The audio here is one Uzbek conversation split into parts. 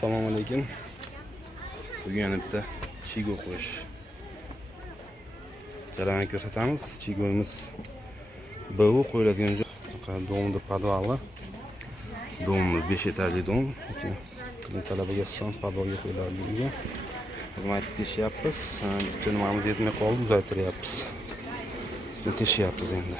Assalomu alaykum. Bugun yana bitta chigo qo'sh jarayonni ko'rsatamiz. Chigomiz BU qo'yiladigan joy domda podvalga. Domimiz 5 etajli dom. Talabaga son podvalga qo'yiladigan. Xizmat etishyapmiz. Bitta nimamiz yetmay qoldi, uzaytiryapmiz. Etishyapmiz endi.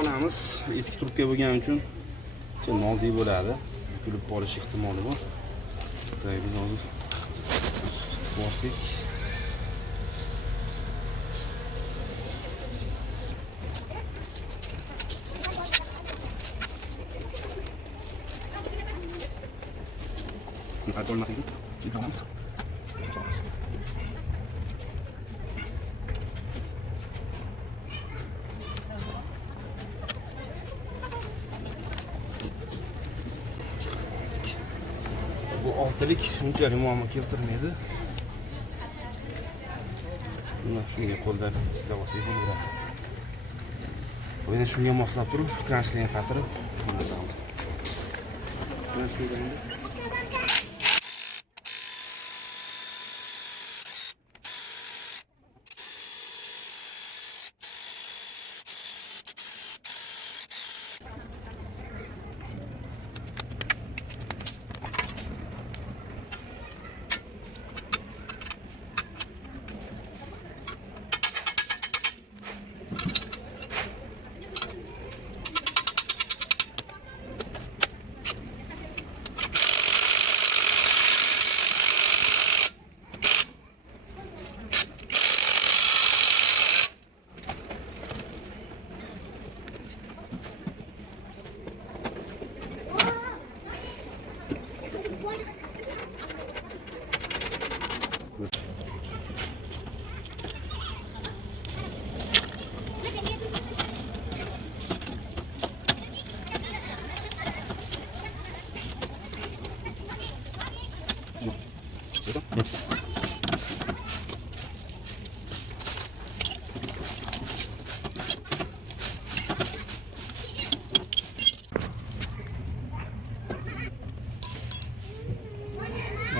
Onamiz eski trubka bo'lgani uchun nozik bo'ladi. Kulib qolish ehtimoli bor. Biz hozir bosdik. Bu oltilik unchalik muammo keltirmaydi. Mana shunga qo'ldan ishlab olsak bo'laveradi. Endi shunga moslab turib, kranchlarni qatirib,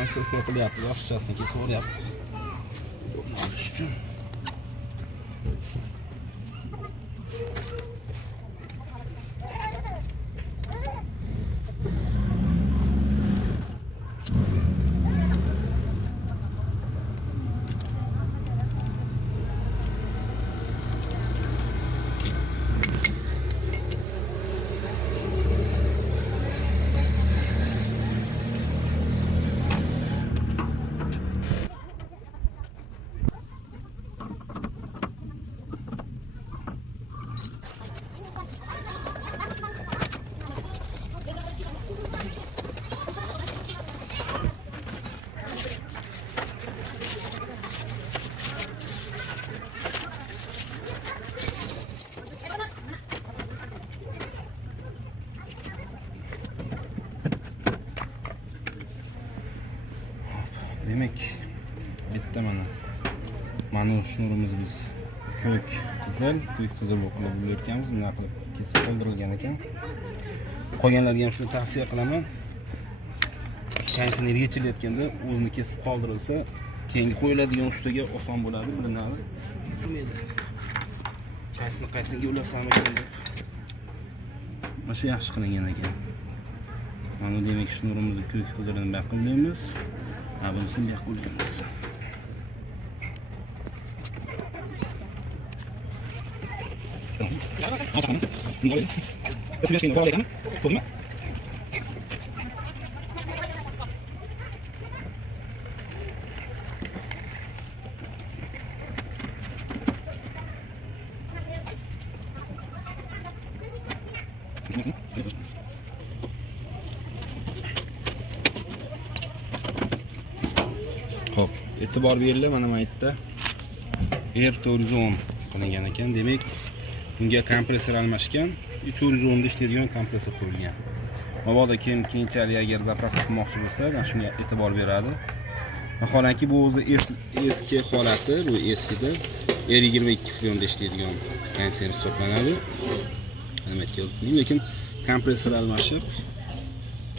Nasıl qilyapmiz? Oshchasini kesib o'ryapmiz. Olish uchun. Demek bitti mana shnurimiz biz ko'k qizil bo'lib bo'layotganmiz. Buni qilib kesib qoldirilgan ekan. Qolganlarga ham shuni tavsiya qilaman. Kaynsini yechilayotganda o'zini kesib qoldirilsa, keyingi qo'yiladigan ustiga oson bo'ladi, bilinadi. Kaysini qaysiga ulasam ekan deb Mana shu yaxshi qilingan ekan. Mana demak shnurimizni ko'k qizilini baqillaymiz. Bunisini baqillaymiz. Xo'p, e'tibor beringlar, mana bu yerda R410 qilingan ekan. Demak, bunga kompressor almashgan, 410 da ishlaydigan kompressor qo'yilgan. Mabodo keyinchalik agar zapravka qilmoqchi bo'lsa, mana shunga e'tibor beradi. Vaholanki bu o'zi eski holati, bu eskida R22 flyonda ishlaydigan konserv hisoblanadi. Nima aytayotganim, lekin kompressor almashib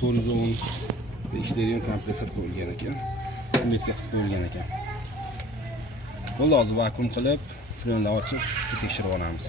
410 da ishlaydigan kompressor qo'yilgan ekan. Umidga qilib qo'yilgan ekan. Bo'ldi, hozir vakuum qilib, flyonni ochib, tekshirib olamiz.